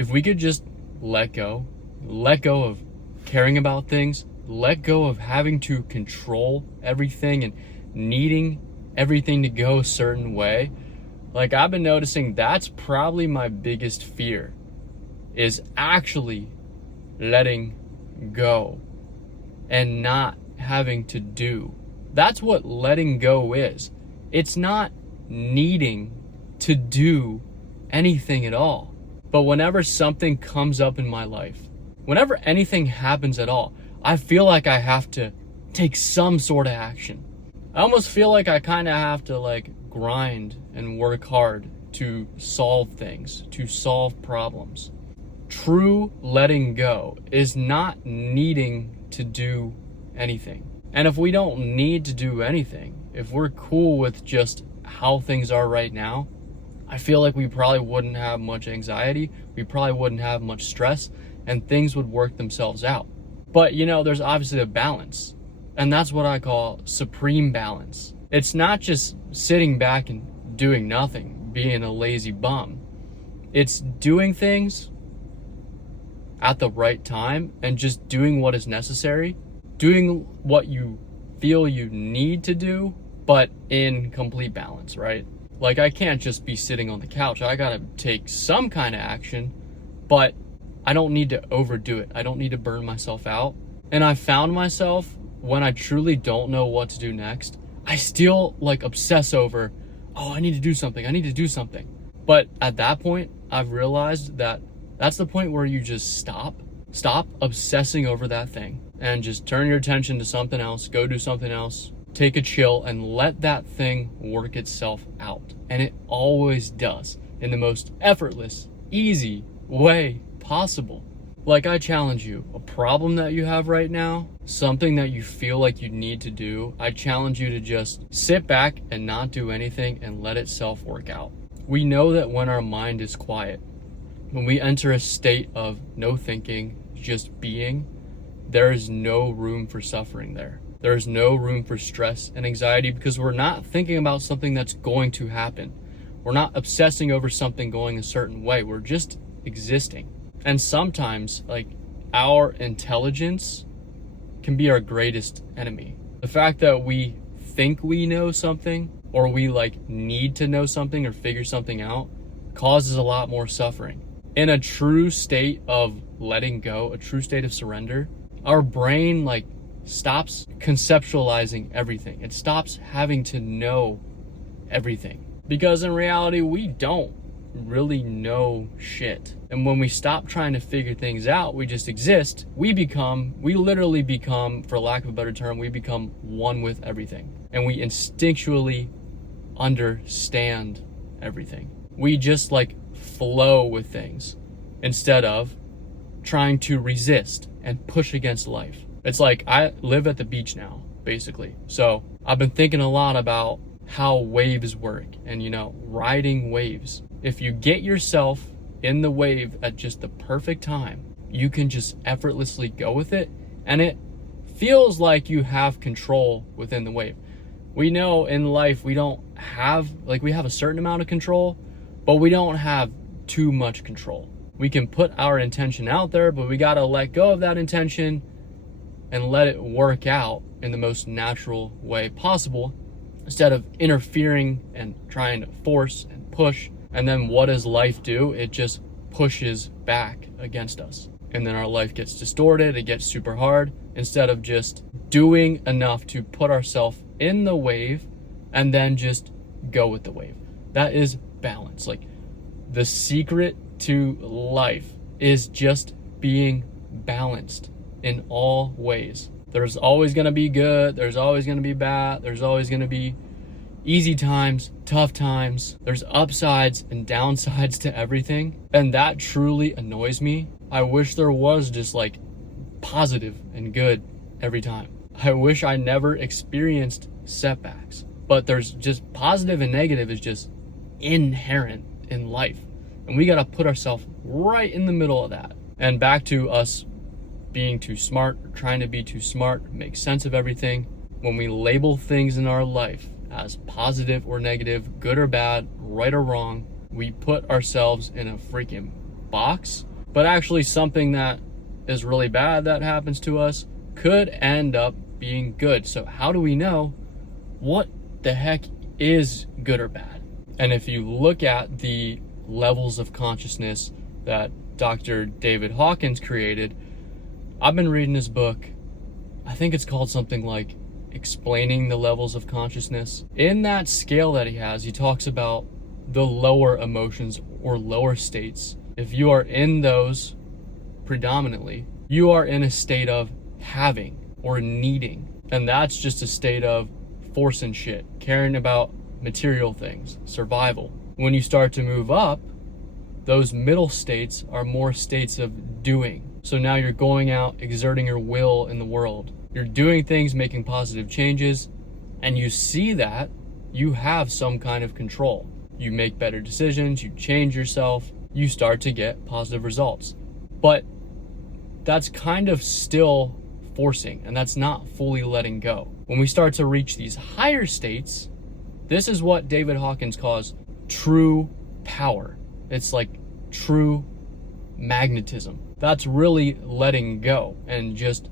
If we could just let go of caring about things, let go of having to control everything and needing everything to go a certain way. Like, I've been noticing that's probably my biggest fear, is actually letting go and not having to do. That's what letting go is. It's not needing to do anything at all. But whenever something comes up in my life, whenever anything happens at all, I feel like I have to take some sort of action. I almost feel like I kind of have to like grind and work hard to solve things, to solve problems. True letting go is not needing to do anything. And if we don't need to do anything, if we're cool with just how things are right now, I feel like we probably wouldn't have much anxiety, we probably wouldn't have much stress, and things would work themselves out. But there's obviously a balance, and that's what I call supreme balance. It's not just sitting back and doing nothing, being a lazy bum. It's doing things at the right time and just doing what is necessary, doing what you feel you need to do, but in complete balance, right? Like, I can't just be sitting on the couch. I gotta take some kind of action, but I don't need to overdo it. I don't need to burn myself out. And I found myself, when I truly don't know what to do next, I still like obsess over, I need to do something. I need to do something. But at that point, I've realized that that's the point where you just stop obsessing over that thing and just turn your attention to something else, go do something else, take a chill, and let that thing work itself out. And it always does, in the most effortless, easy way possible. Like, I challenge you, a problem that you have right now, something that you feel like you need to do, I challenge you to just sit back and not do anything and let itself work out. We know that when our mind is quiet, when we enter a state of no thinking, just being, there is no room for suffering there. There is no room for stress and anxiety, because we're not thinking about something that's going to happen. We're not obsessing over something going a certain way. We're just existing. And sometimes, like, our intelligence can be our greatest enemy. The fact that we think we know something, or we like need to know something or figure something out, causes a lot more suffering. In a true state of letting go, a true state of surrender, our brain like stops conceptualizing everything. It stops having to know everything, because in reality we don't really know shit. And when we stop trying to figure things out, we just exist. We literally become, for lack of a better term, we become one with everything, and we instinctually understand everything. We just like flow with things instead of trying to resist and push against life. It's like, I live at the beach now, basically. So I've been thinking a lot about how waves work and, riding waves. If you get yourself in the wave at just the perfect time, you can just effortlessly go with it, and it feels like you have control within the wave. We know in life we have a certain amount of control, but we don't have too much control. We can put our intention out there, but we gotta let go of that intention and let it work out in the most natural way possible, instead of interfering and trying to force and push. And then what does life do? It just pushes back against us. And then our life gets distorted, it gets super hard, instead of just doing enough to put ourselves in the wave and then just go with the wave. That is balance. Like, the secret to life is just being balanced in all ways. There's always gonna be good, there's always gonna be bad, there's always gonna be easy times, tough times. There's upsides and downsides to everything, and that truly annoys me. I wish there was just like positive and good every time. I wish I never experienced setbacks, but there's just positive and negative is just inherent in life, and we got to put ourselves right in the middle of that. And back to us being too smart, or trying to be too smart, make sense of everything. When we label things in our life as positive or negative, good or bad, right or wrong, we put ourselves in a freaking box But actually something that is really bad that happens to us could end up being good. So how do we know what the heck is good or bad? And if you look at the levels of consciousness that Dr. David Hawkins created, I've been reading his book. I think it's called something like Explaining the Levels of Consciousness. In that scale that he has, he talks about the lower emotions or lower states. If you are in those predominantly, you are in a state of having or needing. And that's just a state of forcing shit, caring about material things, survival. When you start to move up, those middle states are more states of doing. So now you're going out, exerting your will in the world. You're doing things, making positive changes, and you see that you have some kind of control. You make better decisions, you change yourself, you start to get positive results. But that's kind of still forcing, and that's not fully letting go. When we start to reach these higher states, this is what David Hawkins calls true power. It's like true magnetism. That's really letting go and just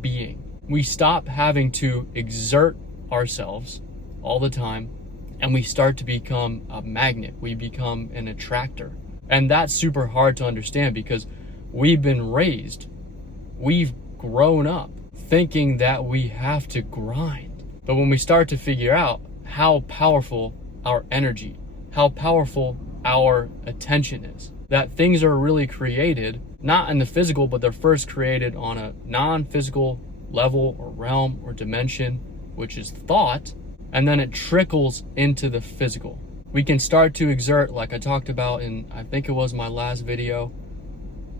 being. We stop having to exert ourselves all the time, and we start to become a magnet. We become an attractor. And that's super hard to understand because we've been raised, we've grown up thinking that we have to grind. But when we start to figure out how powerful our energy, how powerful our attention is, that things are really created, not in the physical, but they're first created on a non-physical level or realm or dimension, which is thought, and then it trickles into the physical. We can start to exert, like I talked about in, I think it was my last video,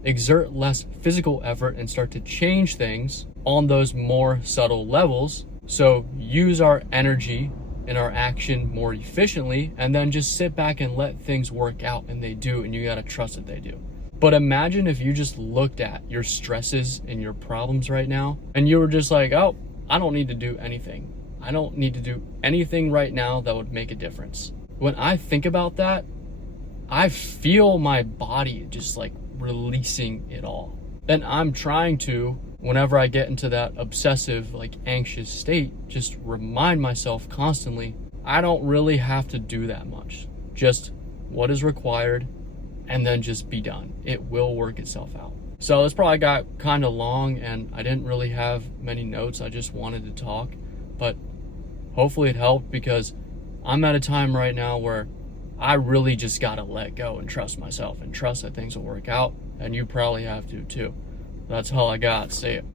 exert less physical effort and start to change things on those more subtle levels. So use our energy and our action more efficiently, and then just sit back and let things work out, and they do, and you gotta trust that they do. But imagine if you just looked at your stresses and your problems right now, and you were just like, oh, I don't need to do anything. I don't need to do anything right now that would make a difference. When I think about that, I feel my body just like releasing it all. And I'm trying to, whenever I get into that obsessive, like anxious state, just remind myself constantly, I don't really have to do that much. Just what is required, and then just be done. It will work itself out. So this probably got kind of long, and I didn't really have many notes. I just wanted to talk, but hopefully it helped, because I'm at a time right now where I really just gotta let go and trust myself and trust that things will work out, and you probably have to too. That's all I got. See ya.